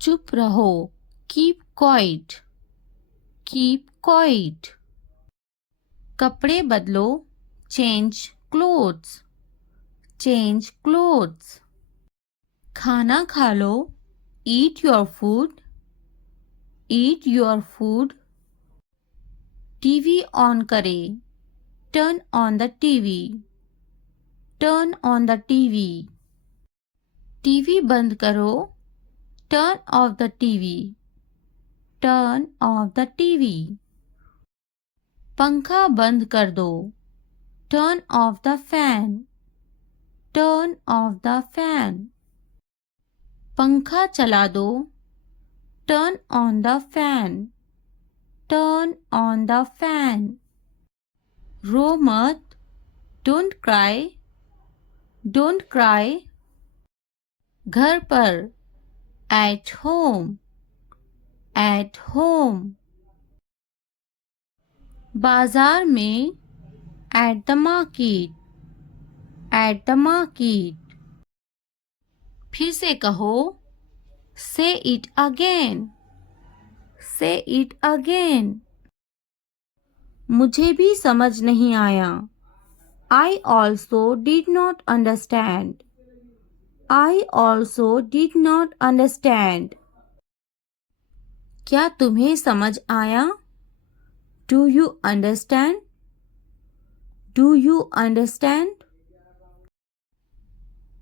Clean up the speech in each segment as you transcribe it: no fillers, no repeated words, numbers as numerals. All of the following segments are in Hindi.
चुप रहो, कीप क्वाइट, कीप क्वाइट। कपड़े बदलो, चेंज क्लोथ्स, चेंज क्लोथ्स। खाना खा लो, eat your food, eat your food. TV on करें, turn on the TV, turn on the TV. TV बंद करो, turn off the TV, turn off the TV. पंखा बंद कर दो, turn off the fan, turn off the fan. पंखा चला दो, turn on the fan, turn on the fan. रो मत, डोंट क्राई, डोंट क्राई। घर पर, एट होम, एट होम। बाजार में, at the market, at the market. फिर से कहो, से इट अगेन, से इट अगेन। मुझे भी समझ नहीं आया, I also did not understand, I also did not understand। क्या तुम्हें समझ आया? Do you understand? Do you understand?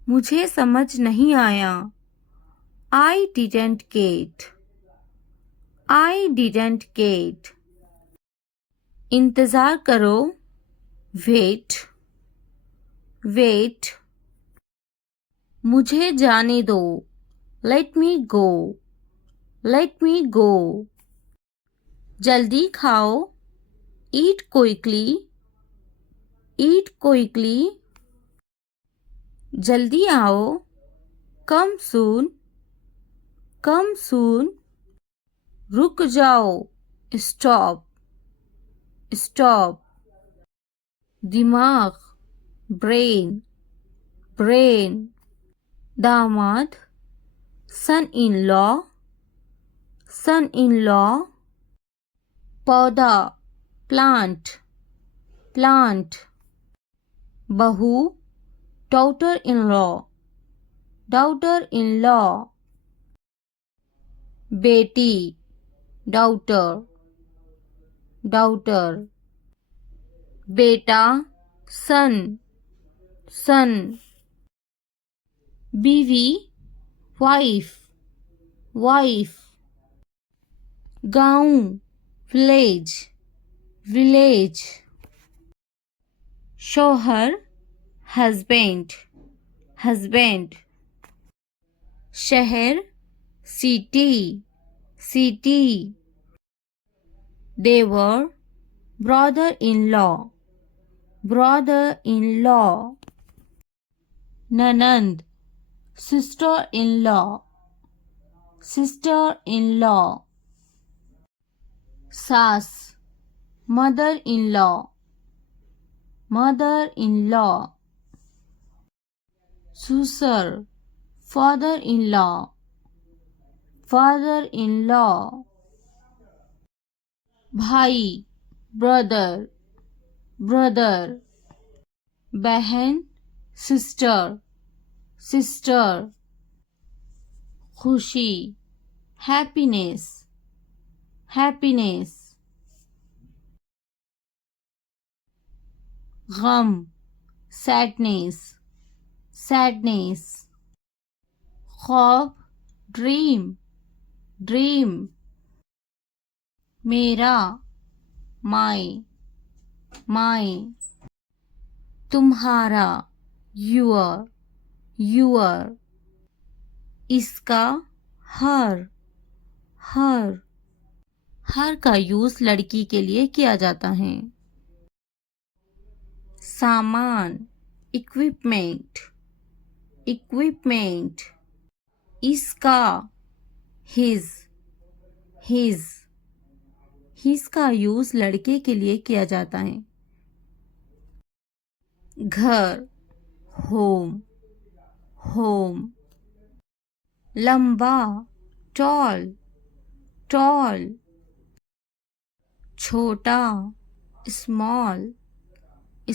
मुझे समझ नहीं आया, I didn't get, I didn't get। इंतज़ार करो, wait, wait। मुझे जाने दो, let me go, let me go। जल्दी खाओ, eat quickly, eat quickly। जल्दी आओ, come soon, come soon। रुक जाओ, stop, stop। दिमाग, brain, brain। दामाद, son-in-law, son-in-law। पौधा, plant, plant। बहू, daughter-in-law, daughter-in-law। बेटी, daughter, daughter। बेटा, son, son। बीवी, wife, wife। गांव, village, village। शौहर, husband, husband। शहर, city, city। देवर, brother-in-law, brother-in-law। ननंद, sister-in-law, sister-in-law। सास, mother-in-law, mother-in-law। ससुर, father-in-law, father-in-law। भाई, brother, brother। बहन, sister, sister। खुशी, happiness, happiness। गम, sadness, sadness। ख्वाब, dream, dream। मेरा, my, my। तुम्हारा, your, your। इसका, her, her। हर का यूज लड़की के लिए किया जाता है। सामान, इक्विपमेंट, इक्विपमेंट। इसका, हिज, हिज। हिज का यूज लड़के के लिए किया जाता है। घर, होम, होम। लंबा, tall, tall. छोटा, small,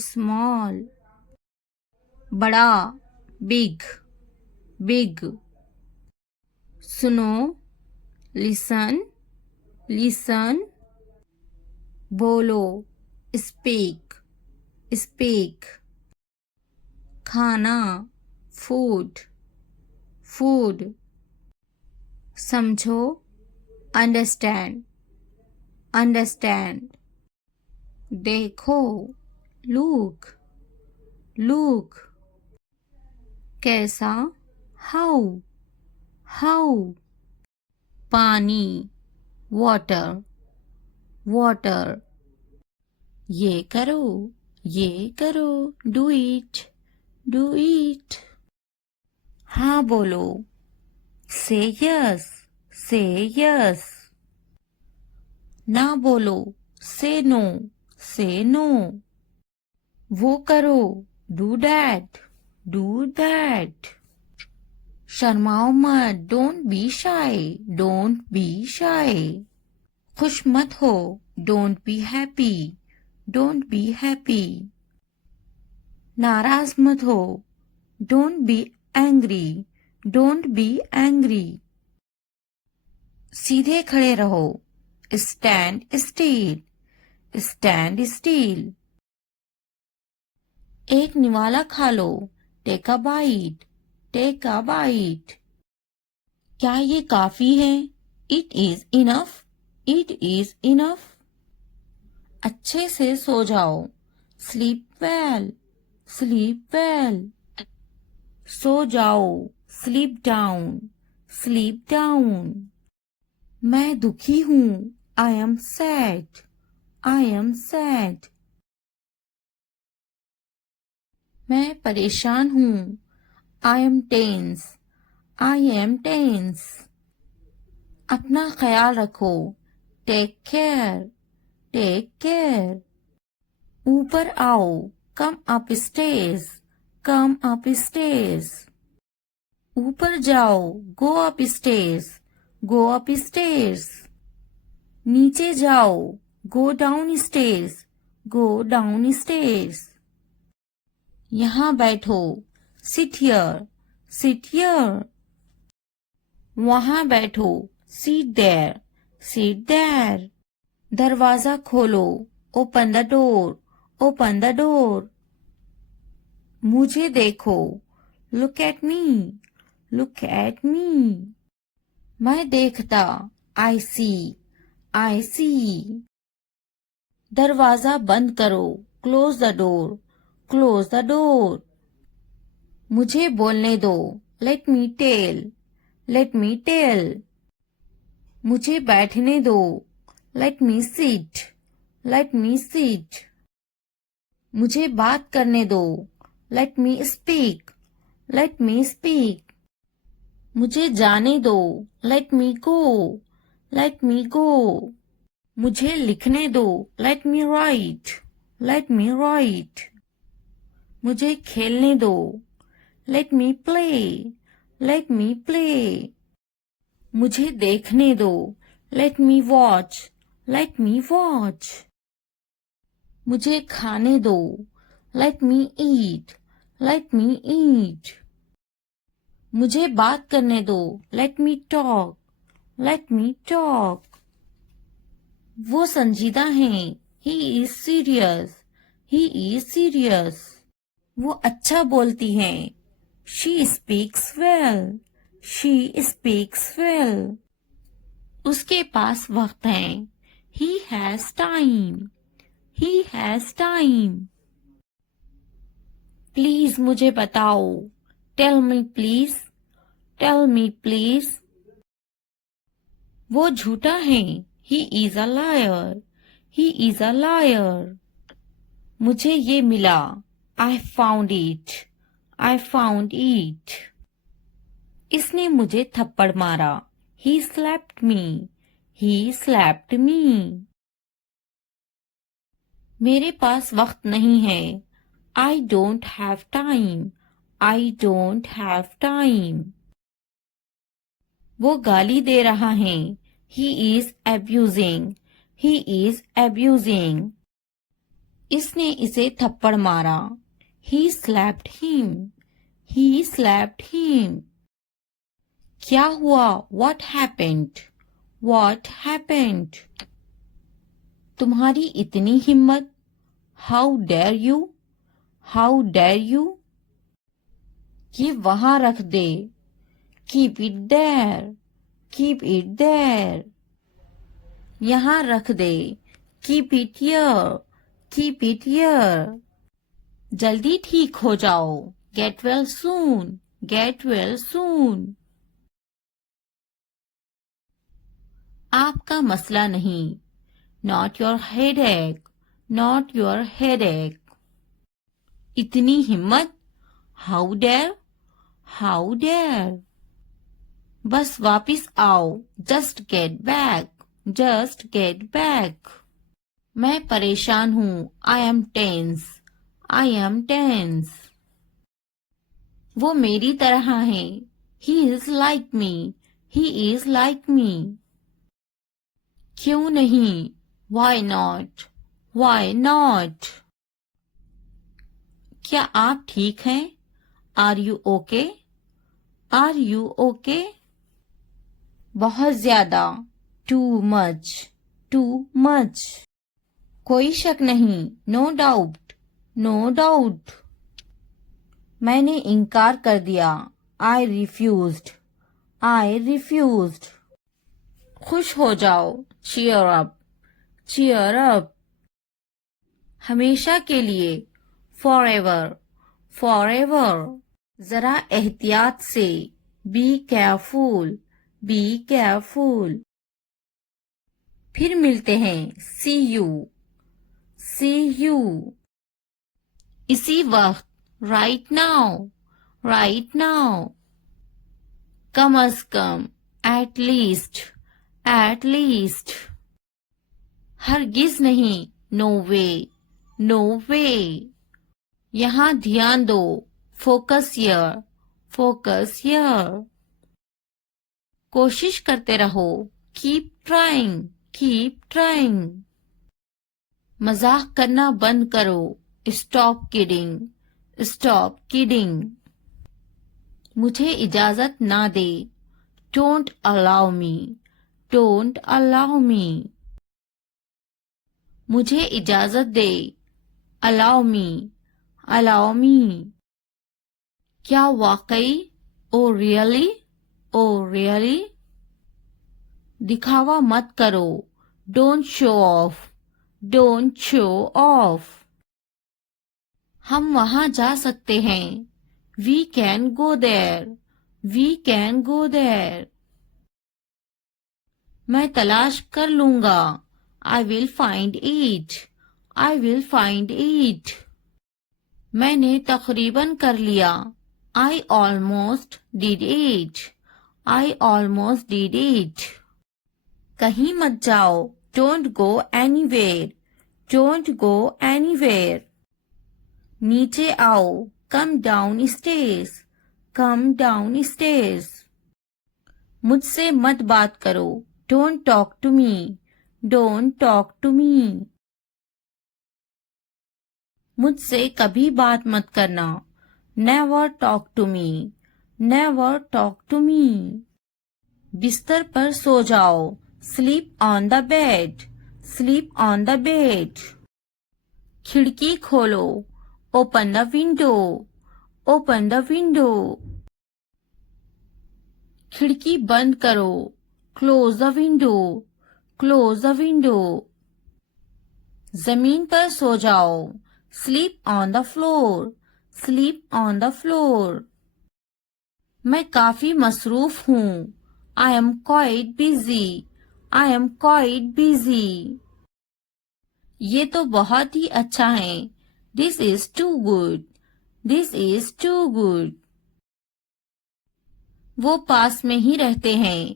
small. बड़ा, big, big. सुनो, listen, listen. बोलो, speak, speak. खाना, food, food. समझो, understand, understand. देखो, look, look. कैसा, how, how. पानी, water, water. ये करो, do it, do it. हाँ बोलो, say yes, say yes. ना बोलो, say no, say no. वो करो, do that, do that. शर्माओ मत, don't be shy, don't be shy. खुश मत हो, don't be happy, don't be happy. नाराज मत हो, don't be angry, don't be angry. सीधे खड़े रहो, stand still, stand still. एक निवाला खा लो, take a bite, take a bite. क्या ये काफी है? It is enough, it is enough. अच्छे से सो जाओ, sleep well, sleep well. सो जाओ, sleep down, sleep down. मैं दुखी हूँ, I am sad, I am sad. मैं परेशान हूँ, I am tense, I am tense. अपना ख्याल रखो, take care, take care. ऊपर आओ, come upstairs, come upstairs. ऊपर जाओ, go upstairs, go upstairs. नीचे जाओ, go downstairs, go downstairs. यहाँ बैठो, sit here, sit here. वहाँ बैठो, sit there, sit there. दरवाजा खोलो, open the door, open the door. मुझे देखो, look at me, look at me. मैं देखता, I see, I see. दरवाजा बंद करो, close the door, close the door. मुझे बोलने दो, let me tell, let me tell. मुझे बैठने दो, let me sit, let me sit. मुझे बात करने दो, let me speak, let me speak. मुझे जाने दो, let me go, let me go. मुझे लिखने दो, let me write, let me write. मुझे खेलने दो, let me play, let me play. मुझे देखने दो, let me watch, let me watch. मुझे खाने दो, let me eat, let me eat. मुझे बात करने दो, let me talk, let me talk. वो संजीदा हैं, he is serious, he is serious. वो अच्छा बोलती हैं, she speaks well, she speaks well. उसके पास वक्त है, he has time, he has time. Please मुझे बताओ, tell me please, tell me please. वो झूठा है, he is a liar, he is a liar. मुझे ये मिला, I found it, I found it. इसने मुझे थप्पड़ मारा, he slapped me, he slapped me. मेरे पास वक्त नहीं है, I don't have time, I don't have time. वो गाली दे रहा है। He is abusing. He is abusing. इसने इसे थप्पड़ मारा। He slapped him. He slapped him. क्या हुआ? What happened? What happened? तुम्हारी इतनी हिम्मत? How dare you? How dare you? ये वहां रख दे। Keep it there. Keep it there. यहाँ रख दे। Keep it here. Keep it here. जल्दी ठीक हो जाओ। Get well soon. Get well soon. आपका मसला नहीं। Not your headache. Not your headache. इतनी हिम्मत? How dare? How dare? बस वापिस आओ। Just get back. Just get back. मैं परेशान हूँ। I am tense. I am tense. वो मेरी तरह है। He is like me. He is like me. क्यों नहीं? Why not? Why not? क्या आप ठीक हैं? Are you okay? Are you okay? बहुत ज्यादा। Too much. Too much. कोई शक नहीं। No doubt. No doubt. मैंने इनकार कर दिया। I refused. I refused. खुश हो जाओ। Cheer up. Cheer up. हमेशा के लिए। Forever. Forever. जरा एहतियात से। Be careful. Be careful. फिर मिलते हैं। See you. See you. इसी वक्त। Right now. Right now. Come a come. At least. At least. हरगिज नहीं। No way. No way. यहाँ ध्यान दो। Focus here. Focus here. कोशिश करते रहो। Keep trying. Keep trying. मजाक करना बंद करो। Stop kidding. Stop kidding. मुझे इजाजत ना दे। Don't allow me. Don't allow me. मुझे इजाजत दे। Allow me. Allow me. क्या वाकई? Oh really? Oh really? दिखावा मत करो। Don't show off. Don't show off. हम वहां जा सकते हैं। We can go there. We can go there. मैं तलाश कर लूंगा। I will find it. I will find it. मैंने तकरीबन कर लिया। I almost did it. I almost did it. कहीं मत जाओ। Don't go anywhere. Don't go anywhere. नीचे आओ। Come down stairs. Come down stairs. मुझसे मत बात करो। Don't talk to me. Don't talk to me. मुझसे कभी बात मत करना। Never talk to me. Never talk to me. बिस्तर पर सो जाओ। Sleep on the bed. Sleep on the bed. खिड़की खोलो। Open the window. Open the window. खिड़की बंद करो। Close the window. Close the window. जमीन पर सो जाओ। Sleep on the floor. Sleep on the floor. मैं काफी मसरूफ हूँ। I am quite busy. I am quite busy. ये तो बहुत ही अच्छा है। This is too good. This is too good. वो पास में ही रहते हैं।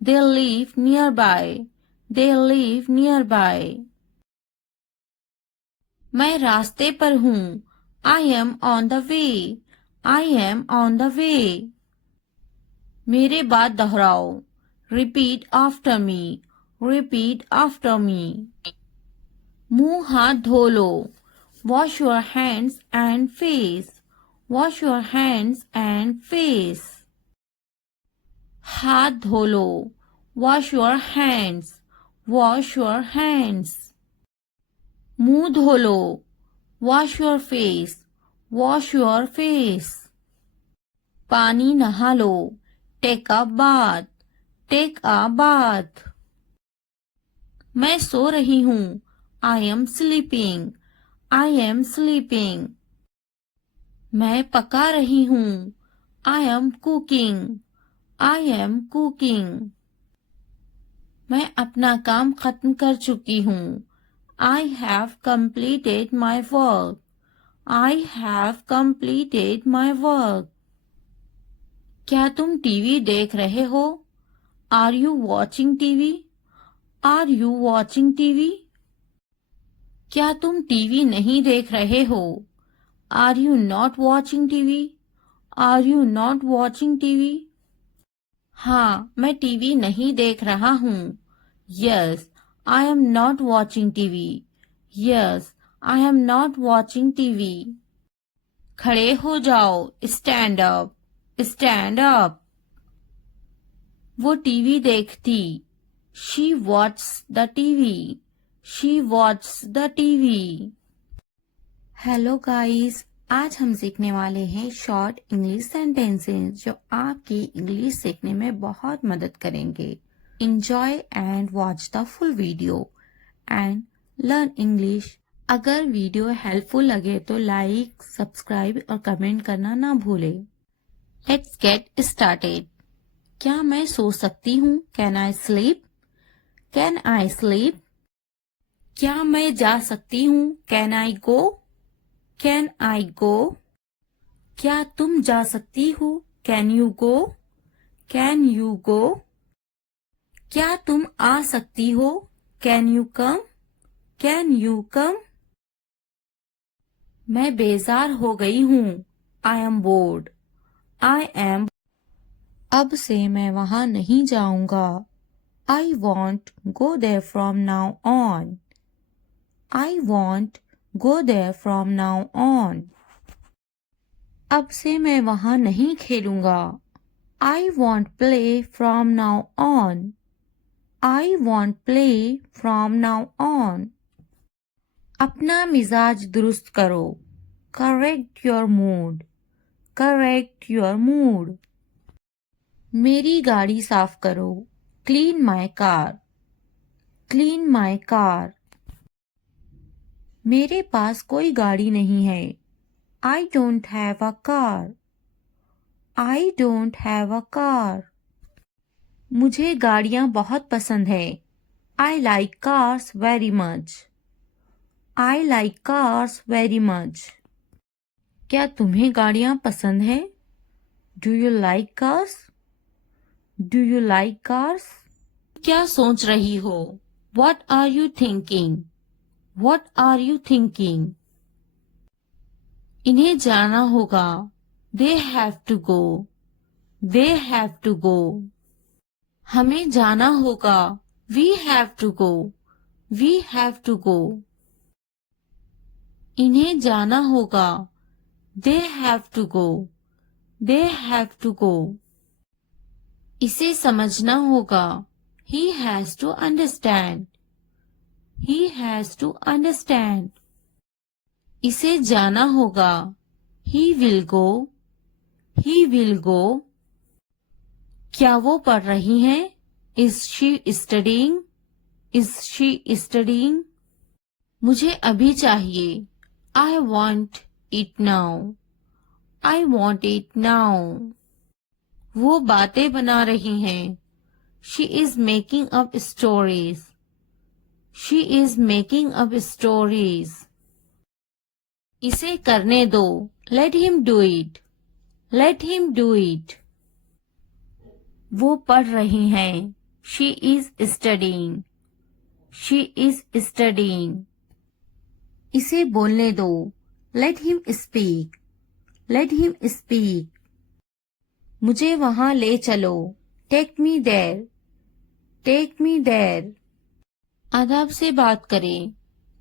They live nearby. They live nearby. मैं रास्ते पर हूँ। I am on the way. I am on the way. मेरे बाद दोहराओ। Repeat after me. Repeat after me. मुंह हाथ धो लो. Wash your hands and face. Wash your hands and face. हाथ धो लो. Wash your hands. Wash your hands. मुंह धो लो. Wash your face. Wash your face. पानी नहा लो. Take a bath. Take a bath. मैं सो रही हूँ. I am sleeping. I am sleeping. मैं पका रही हूँ. I am cooking. I am cooking. मैं अपना काम खत्म कर चुकी हूँ. I have completed my work. I have completed my work. क्या तुम टीवी देख रहे हो? Are you watching TV? Are you watching TV? क्या तुम टीवी नहीं देख रहे हो? Are you not watching TV? Are you not watching TV? हाँ, मैं टीवी नहीं देख रहा हूँ. Yes, I am not watching TV. Yes, I am not watching TV. खड़े हो जाओ. Stand up. Stand up. वो टीवी देखती. She watches the TV. She watches the TV. Hello guys, आज हम सीखने वाले हैं शॉर्ट इंग्लिश सेंटेंसेस जो आपकी इंग्लिश सीखने में बहुत मदद करेंगे. Enjoy and watch the full video and learn English. अगर वीडियो हेल्पफुल लगे तो लाइक, सब्सक्राइब और कमेंट करना ना भूलें. Let's get started. क्या मैं सो सकती हूँ? Can I sleep? Can I sleep? क्या मैं जा सकती हूँ? Can I go? Can I go? क्या तुम जा सकती हो? Can you go? Can you go? क्या तुम आ सकती हो? Can you come? Can you come? मैं बेजार हो गई हूँ. I am bored. I am. अब से मैं वहां नहीं जाऊंगा. I won't go there from now on. I won't go there from now on. अब से मैं वहां नहीं खेलूंगा. I won't play from now on. I won't play from now on. अपना मिजाज दुरुस्त करो. Correct your mood. Correct your mood. मेरी गाड़ी साफ करो. Clean my car. Clean my car. मेरे पास कोई गाड़ी नहीं है. I don't have a car. I don't have a car. मुझे गाड़ियाँ बहुत पसंद है. I like cars very much. I like cars very much. क्या तुम्हें गाड़ियाँ पसंद है? Do you like cars? Do you like cars? क्या सोच रही हो? What are you thinking? What are you thinking? इन्हें जाना होगा. They have to go. They have to go. हमें जाना होगा. We have to go. We have to go. इन्हें जाना होगा. They have to go. They have to go. इसे समझना होगा. He has to understand. He has to understand. इसे जाना होगा. He will go. He will go. क्या वो पढ़ रही हैं? Is she studying? Is she studying? मुझे अभी चाहिए. I want it now. I want it now. वो बातें बना रही हैं. She is making up stories. She is making up stories. इसे करने दो. Let him do it. Let him do it. वो पढ़ रही हैं. She is studying. She is studying. इसे बोलने दो. Let him speak. Let him speak. मुझे वहां ले चलो. Take me there. Take me there. अदब से बात करें,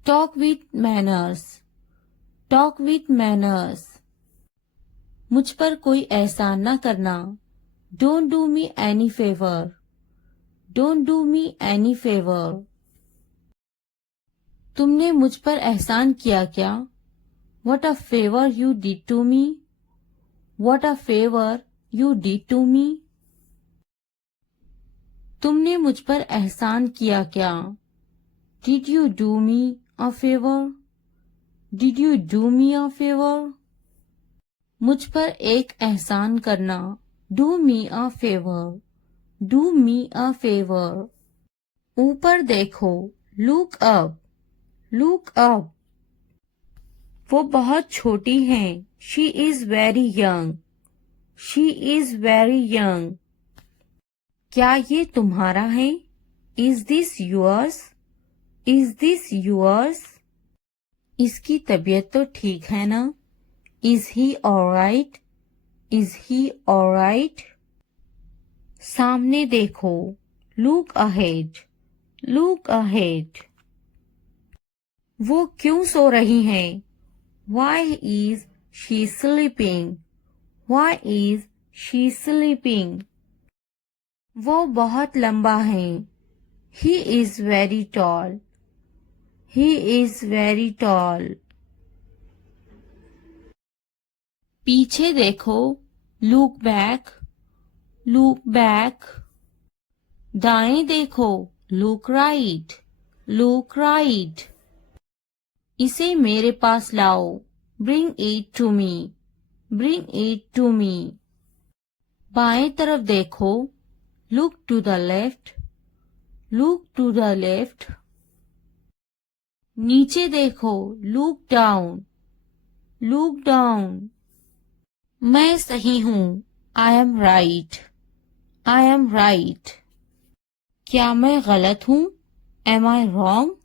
talk with manners, talk with manners. मुझ पर कोई एहसान ना करना, don't do me any favour, don't do me any favour. तुमने मुझ पर एहसान किया क्या? What a favor you did to me, what a favor you did to me। तुमने मुझ पर एहसान किया क्या? Did you do me a favor, did you do me a favor। मुझ पर एक एहसान करना, do me a favor, do me a favor। ऊपर देखो, look up, look up। वो बहुत छोटी हैं, she is very young, she is very young। क्या ये तुम्हारा है? Is this yours, is this yours। इसकी तबीयत तो ठीक है ना? Is he alright, is he alright। सामने देखो, look ahead, look ahead। वो क्यों सो रही हैं? Why is she sleeping, why is she sleeping। वो बहुत लंबा है, he is very tall, he is very tall। पीछे देखो, look back, look back। दाएं देखो, look right, look right। इसे मेरे पास लाओ, bring it to me, bring it to me। बाएं तरफ देखो, look to the left, look to the left। नीचे देखो, look down, look down। मैं सही हूँ, I am right, I am right। क्या मैं गलत हूँ? Am I wrong,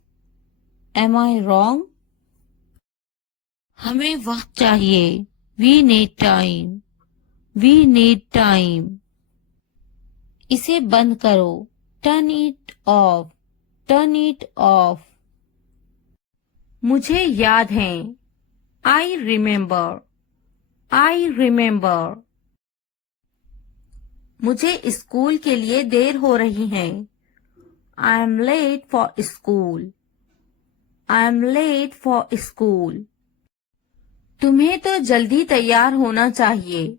am I wrong। हमें वक्त चाहिए, we need time, we need time। इसे बंद करो, turn it off, turn it off। मुझे याद है, I remember, I remember। मुझे स्कूल के लिए देर हो रही है, I am late for school, I am late for school। तुम्हें तो जल्दी तैयार होना चाहिए,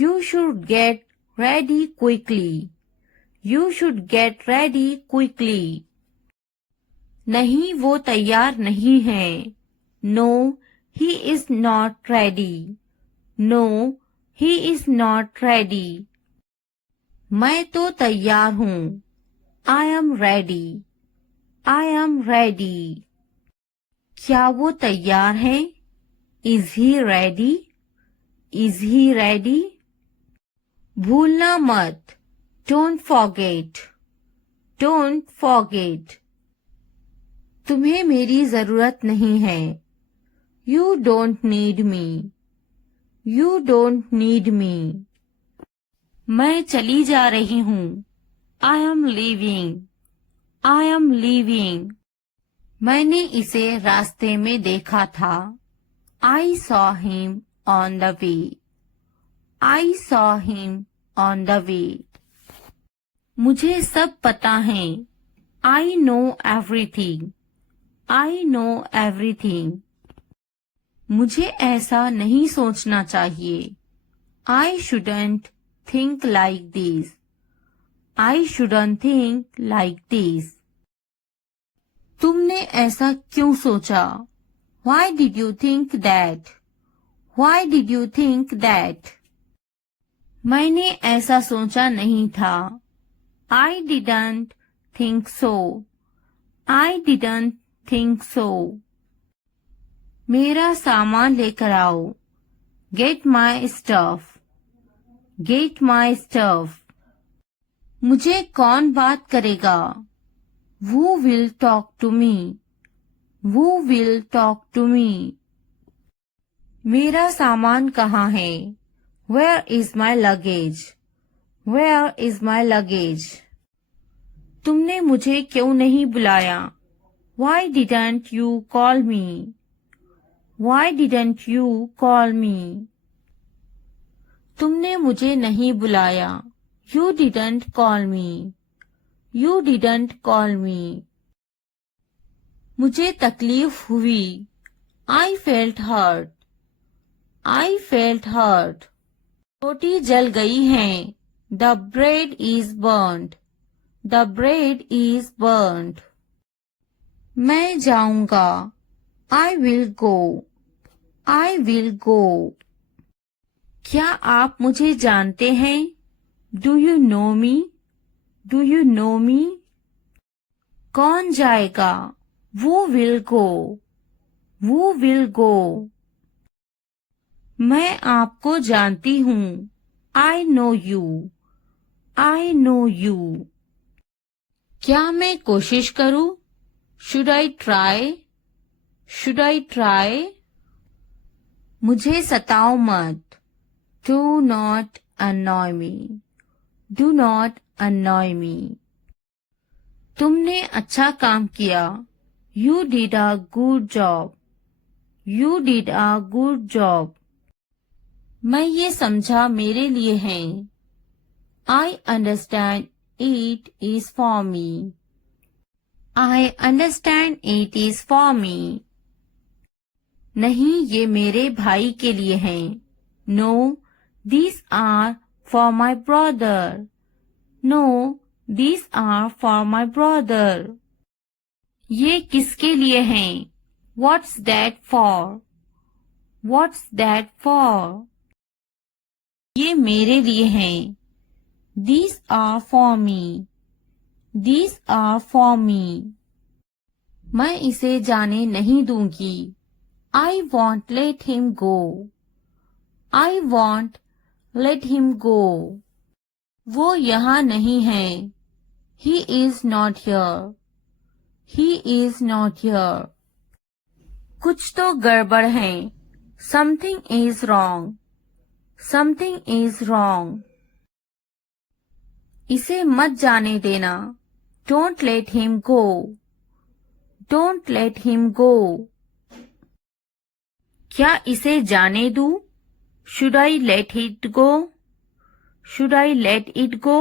You should get ready quickly, You should get ready quickly। नहीं, वो तैयार नहीं है, No, he is not ready, No, he is not ready। मैं तो तैयार हूँ, I am ready, I am ready। क्या वो तैयार है? Is he ready, is he ready। भूलना मत, don't forget, don't forget। तुम्हें मेरी जरूरत नहीं है, You don't need me, You don't need me। मैं चली जा रही हूँ, I am leaving, I am leaving। मैंने इसे रास्ते में देखा था, I saw him on the way, I saw him on the way। मुझे सब पता है, I know everything, I know everything। मुझे ऐसा नहीं सोचना चाहिए, I shouldn't think like this, I shouldn't think like this। तुमने ऐसा क्यों सोचा? Why did you think that, why did you think that। मैंने ऐसा सोचा नहीं था, I didn't think so, I didn't think so। मेरा सामान लेकर आओ, Get my stuff, Get my stuff। मुझे कौन बात करेगा? Who will talk to me, Who will talk to me। मेरा सामान कहाँ है? Where is my luggage, Where is my luggage। तुमने मुझे क्यों नहीं बुलाया? Why didn't you call me? Why didn't you call me? तुमने मुझे नहीं बुलाया. You didn't call me. You didn't call me. मुझे तकलीफ हुई. I felt hurt. I felt hurt. रोटी जल गई है. The bread is burnt. The bread is burnt. मैं जाऊंगा. I will go. I will go. क्या आप मुझे जानते हैं? Do you know me? Do you know me? कौन जाएगा? Who will go? Who will go? मैं आपको जानती हूँ. I know you. I know you. क्या मैं कोशिश करूँ? Should I try? Should I try? मुझे सताओ मत. Do not annoy me. Do not annoy me. तुमने अच्छा काम किया. You did a good job. You did a good job. मैं ये समझा मेरे लिए है. I understand it is for me. I understand it is for me. नहीं, ये मेरे भाई के लिए हैं. No, these are for my brother. No, these are for my brother. ये किसके लिए हैं? What's that for? What's that for? ये मेरे लिए हैं. These are for me. These are for me. मैं इसे जाने नहीं दूंगी. I won't let him go. I won't let him go. वो यहाँ नहीं है. He is not here. He is not here. कुछ तो गड़बड़ है. Something is wrong. Something is wrong. इसे मत जाने देना. Don't let him go. Don't let him go. क्या इसे जाने दूं? Should I let it go? Should I let it go?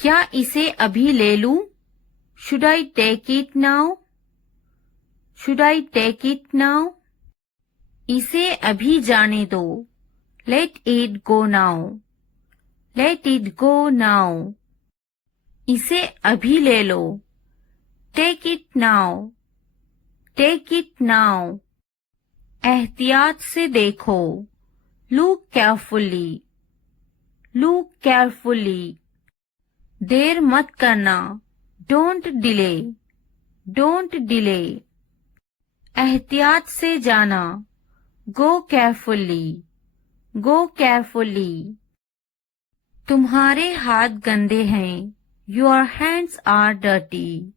क्या इसे अभी ले लूं? Should I take it now? Should I take it now? इसे अभी जाने दो. Let it go now. Let it go now. इसे अभी ले लो. Take it now. Take it now. एहतियात से देखो. Look carefully. Look carefully. देर मत करना. Don't delay. Don't delay. एहतियात से जाना. Go carefully. Go carefully. तुम्हारे हाथ गंदे हैं. Your hands are dirty.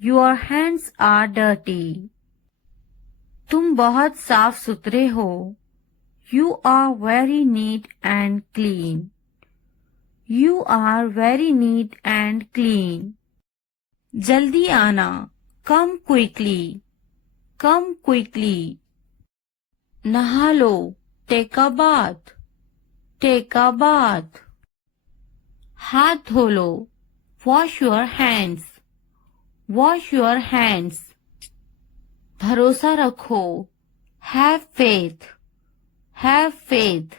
Your hands are dirty. तुम बहुत साफ सुथरे हो. You are very neat and clean. You are very neat and clean. जल्दी आना. Come quickly. Come quickly. नहा लो. Take a bath. Take a bath. हाथ धो लो. Wash your hands. Wash your hands. भरोसा रखो. Have faith. Have faith.